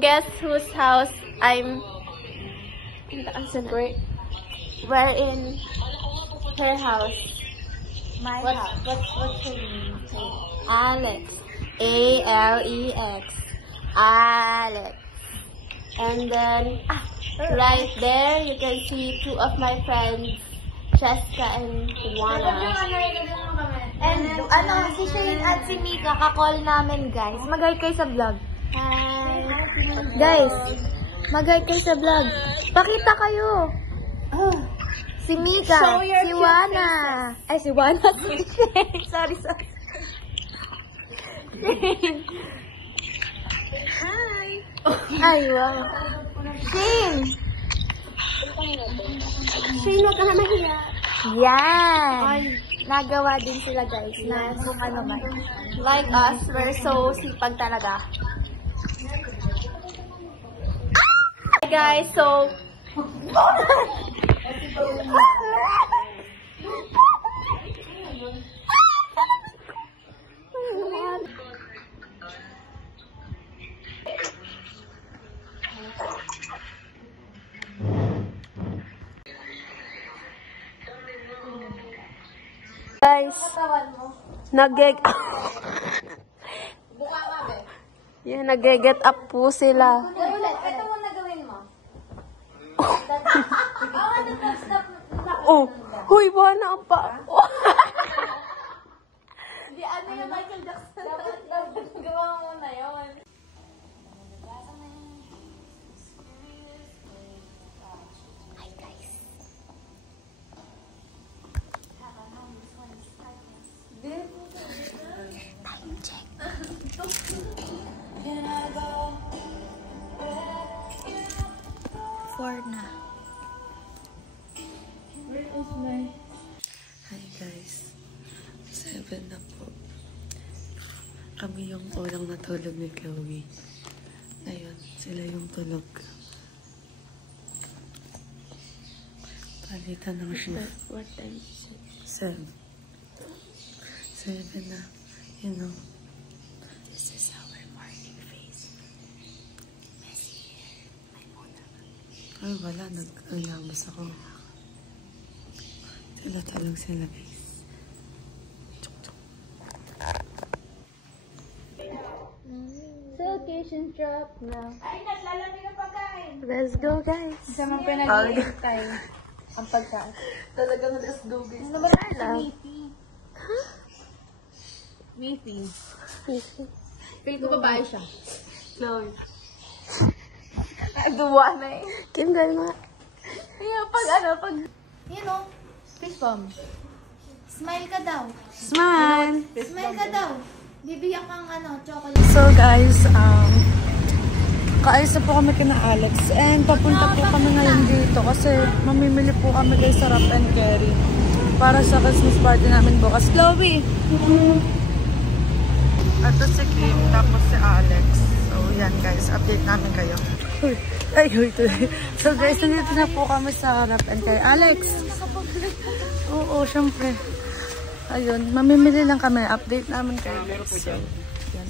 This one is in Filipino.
guess whose house I'm... We're in her house. My house. What's her name? Alex. A-L-E-X. Alex. And then, right there, you can see two of my friends, Jessica and Juana. And si Shane at si Mika, kakall namin, guys. Mag-hi kayo sa vlog. Hi. Guys, mag-hi kayo sa vlog. Pakita kayo. Si Mika, si Juana. Ay, si Juana. Si Shane. Sorry. Hi. Ay, wow. Shane. Shane, huwag ka na mahiya. Yan. Nagawa din sila, guys, na kung ano man. Like us, we're so sipag talaga. Hi guys, so... Guys, nag-get up po sila. Ito mo na gawin mo. Oh, huy, buwana ang pa. Hindi, ano yung Michael Jackson? Dapat gawa mo na yun. Hi, guys. Time check. Na. Hi guys, 7 na po. Kami yung unang natulog ni Chloe. Ayun, sila yung tulog. Palitan ng shift. What time is it? 7 na. You know. This is our morning face. Messy hair. My mona. Ay, wala. Nag-alamos ako. Sila sila guys. So, occasion drop na. Ay, naglalami na pagkain. Let's go, guys. Sama pa nag-iintay ang pagkain. Talaga na let's go guys. Ano ba tayo? Meaty. Huh? Meaty. Feel ko babae siya. Chloe. Duwa na eh. Kim, galing nga. Pag, you know, fist bump. Smile ka daw. Smile! Smile ka daw. Bibigyan kang chocolate. So guys, kaayos na po kami kina Alex and papunta po kami ngayon dito kasi mamimili po kami guys sa Wrap and Carry para sa Christmas party namin bukas. Chloe! Ito si Kim, tapos si Alex. So yan guys, update namin kayo. So guys, nandito na po kami sa Wrap and Carry. Alex! Oo, syempre. Ayun, mamimili lang kami. Update namin kayo guys. So, yan.